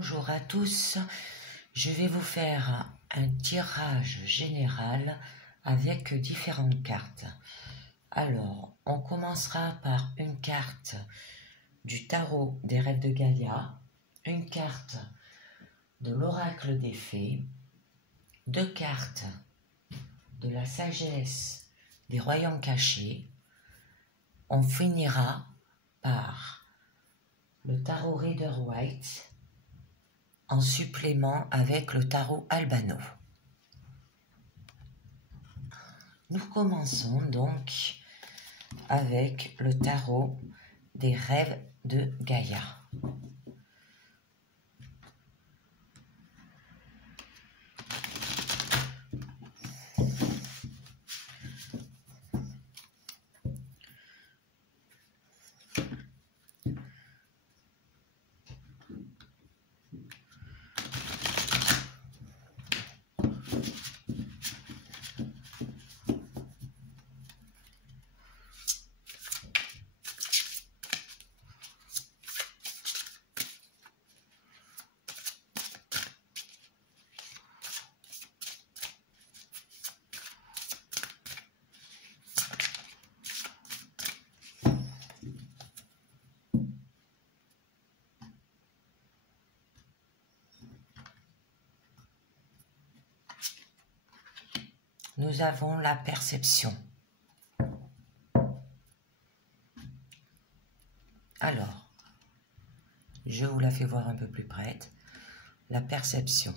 Bonjour à tous, je vais vous faire un tirage général avec différentes cartes. Alors, on commencera par une carte du tarot des rêves de Gaïa, une carte de l'oracle des fées, deux cartes de la sagesse des royaumes cachés. On finira par le tarot Rider-Waite en supplément avec le tarot Albano. Nous commençons donc avec le tarot des rêves de Gaïa. Nous avons la perception. Alors, je vous la fais voir un peu plus près. La perception.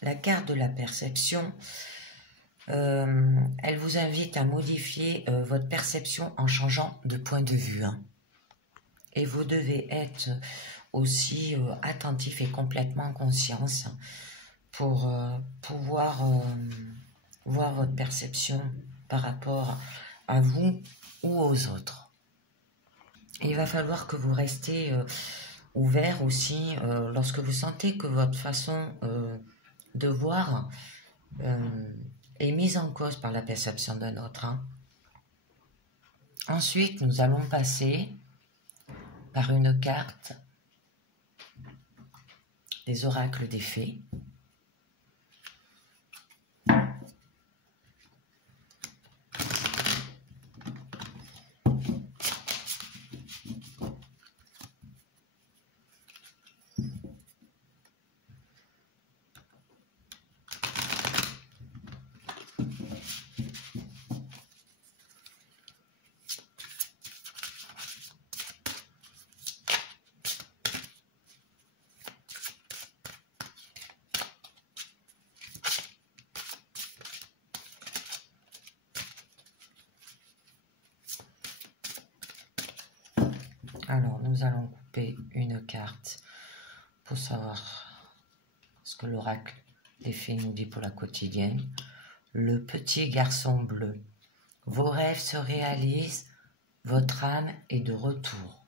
La carte de la perception, elle vous invite à modifier votre perception en changeant de point de vue. Et vous devez être aussi attentif et complètement conscience pour pouvoir voir votre perception par rapport à vous ou aux autres. Et il va falloir que vous restez ouvert aussi lorsque vous sentez que votre façon de voir est mise en cause par la perception d'un autre. Ensuite, nous allons passer par une carte des oracles des fées. Alors, nous allons couper une carte pour savoir ce que l'oracle des fées nous dit pour la quotidienne. Le petit garçon bleu. Vos rêves se réalisent, votre âme est de retour.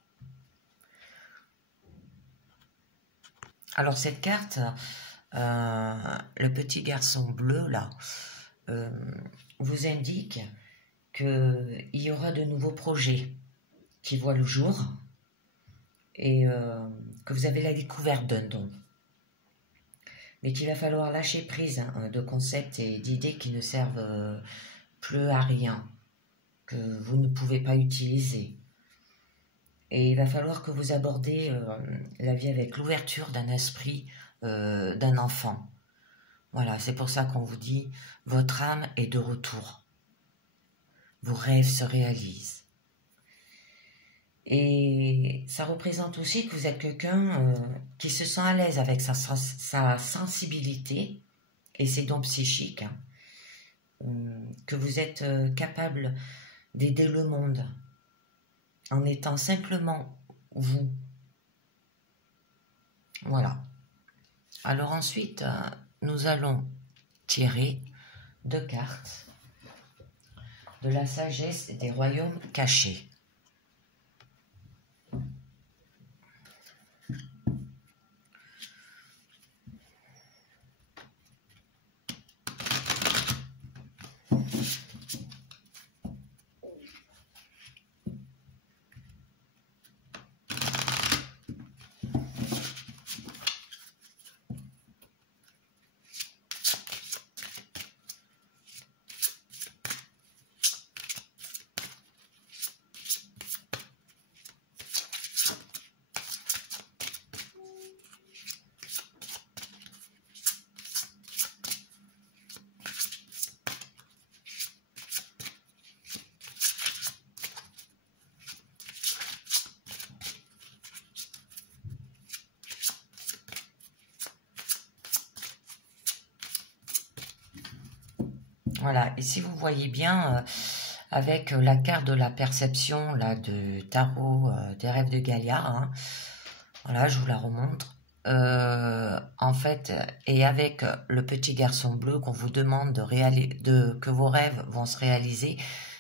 Alors, cette carte, le petit garçon bleu, là, vous indique qu'il y aura de nouveaux projets qui voient le jour et que vous avez la découverte d'un don. Mais qu'il va falloir lâcher prise de concepts et d'idées qui ne servent plus à rien, que vous ne pouvez pas utiliser. Et il va falloir que vous abordez la vie avec l'ouverture d'un esprit d'un enfant. Voilà, c'est pour ça qu'on vous dit, votre âme est de retour. Vos rêves se réalisent. Et ça représente aussi que vous êtes quelqu'un qui se sent à l'aise avec sa sensibilité et ses dons psychiques, que vous êtes capable d'aider le monde en étant simplement vous. Voilà. Alors ensuite, nous allons tirer deux cartes de la sagesse des royaumes cachés. Voilà, et si vous voyez bien, avec la carte de la perception là, de tarot des rêves de Gaïa, hein, voilà, je vous la remontre. En fait, et avec le petit garçon bleu qu'on vous demande que vos rêves vont se réaliser,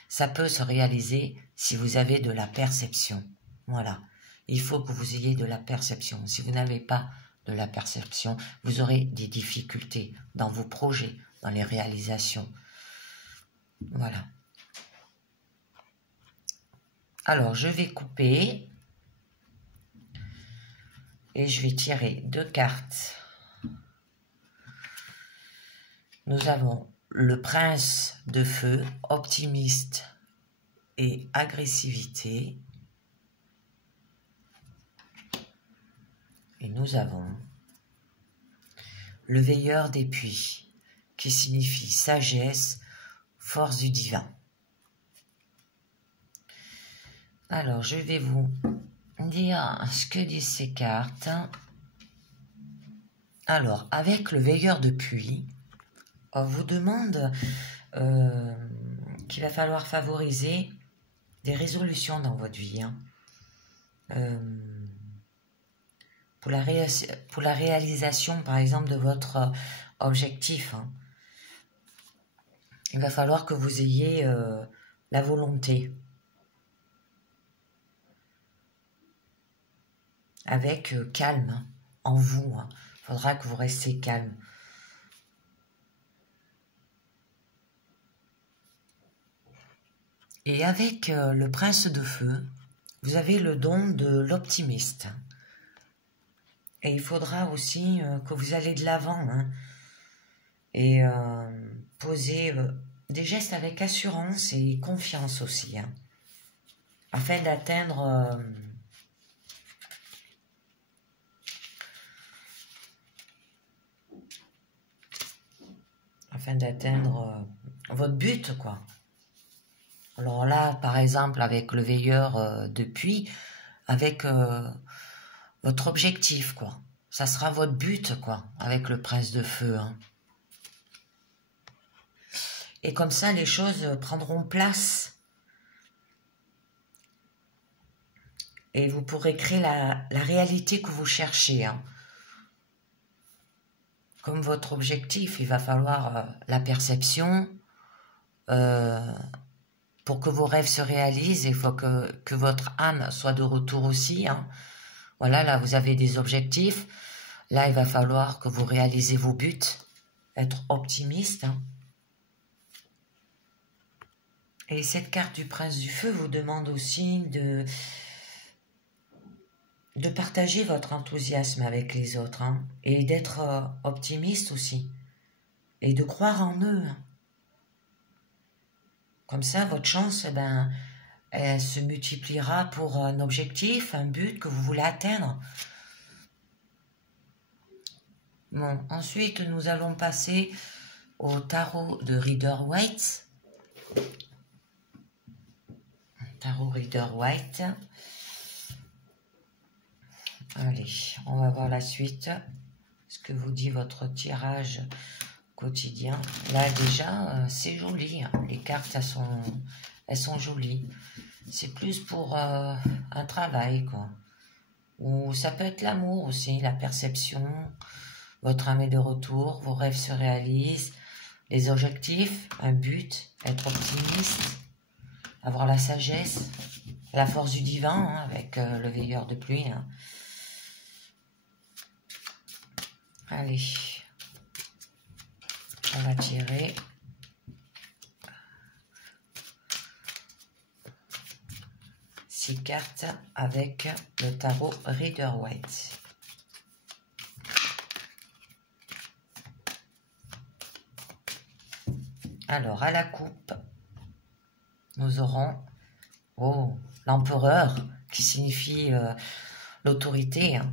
ça peut se réaliser si vous avez de la perception. Voilà, il faut que vous ayez de la perception. Si vous n'avez pas de la perception, vous aurez des difficultés dans vos projets, dans les réalisations. Voilà. Alors, je vais couper et je vais tirer 2 cartes. Nous avons le prince de feu, optimiste et agressivité. Et nous avons le veilleur des puits, qui signifie sagesse, force du divin. Alors, je vais vous dire ce que disent ces cartes. Alors, avec le veilleur de puits, on vous demande qu'il va falloir favoriser des résolutions dans votre vie. Hein. Pour la réalisation, par exemple, de votre objectif, hein. Il va falloir que vous ayez la volonté. Avec calme hein, en vous. Il faudra que vous restiez calme. Et avec le prince de feu, vous avez le don de l'optimiste. Et il faudra aussi que vous allez de l'avant hein, et poser des gestes avec assurance et confiance aussi, hein, afin d'atteindre votre but, quoi. Alors là, par exemple, avec le veilleur de puits, avec votre objectif, quoi. Ça sera votre but, quoi, avec le prince de feu. Hein. Et comme ça, les choses prendront place. Et vous pourrez créer la réalité que vous cherchez. Hein. Comme votre objectif, il va falloir la perception. Pour que vos rêves se réalisent, il faut que votre âme soit de retour aussi. Hein. Voilà, là, vous avez des objectifs. Là, il va falloir que vous réalisez vos buts. Être optimiste. Hein. Et cette carte du prince du feu vous demande aussi de partager votre enthousiasme avec les autres. Hein, et d'être optimiste aussi. Et de croire en eux. Hein. Comme ça, votre chance, elle se multipliera pour un objectif, un but que vous voulez atteindre. Bon, ensuite, nous allons passer au tarot de Rider-Waite. Tarot Rider-Waite. Allez, on va voir la suite. Ce que vous dit votre tirage quotidien. Là, déjà, c'est joli. Hein. Les cartes, elles sont jolies. C'est plus pour un travail, quoi. Ou ça peut être l'amour aussi, la perception. Votre âme est de retour, vos rêves se réalisent, les objectifs, un but, être optimiste, avoir la sagesse, la force du divin, hein, avec le veilleur de pluie. Hein. Allez, on va tirer. Six cartes avec le tarot Rider-Waite. Alors, à la coupe, nous aurons l'empereur, qui signifie l'autorité. Hein.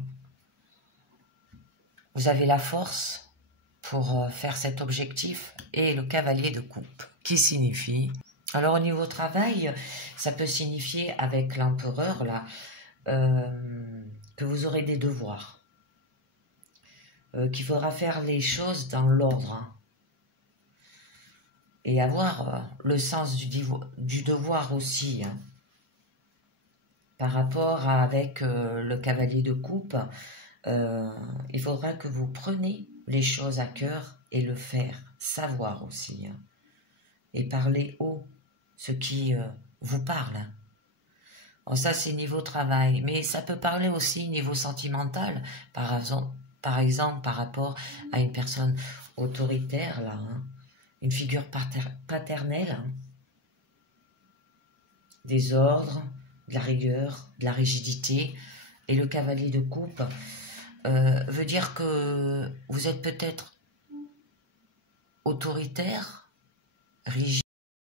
Vous avez la force pour faire cet objectif, et le cavalier de coupe, qui signifie... Alors, au niveau travail, ça peut signifier, avec l'empereur, là, que vous aurez des devoirs, qu'il faudra faire les choses dans l'ordre. Hein. et avoir le sens du devoir aussi, hein. Par rapport avec le cavalier de coupe, il faudra que vous preniez les choses à cœur et le faire, savoir aussi, hein. Et parler haut, ce qui vous parle, hein. Bon, ça, c'est niveau travail, mais ça peut parler aussi niveau sentimental, par exemple par rapport à une personne autoritaire, là, hein, une figure paternelle, hein, des ordres, de la rigueur, de la rigidité. Et le cavalier de coupe veut dire que vous êtes peut-être autoritaire, rigide,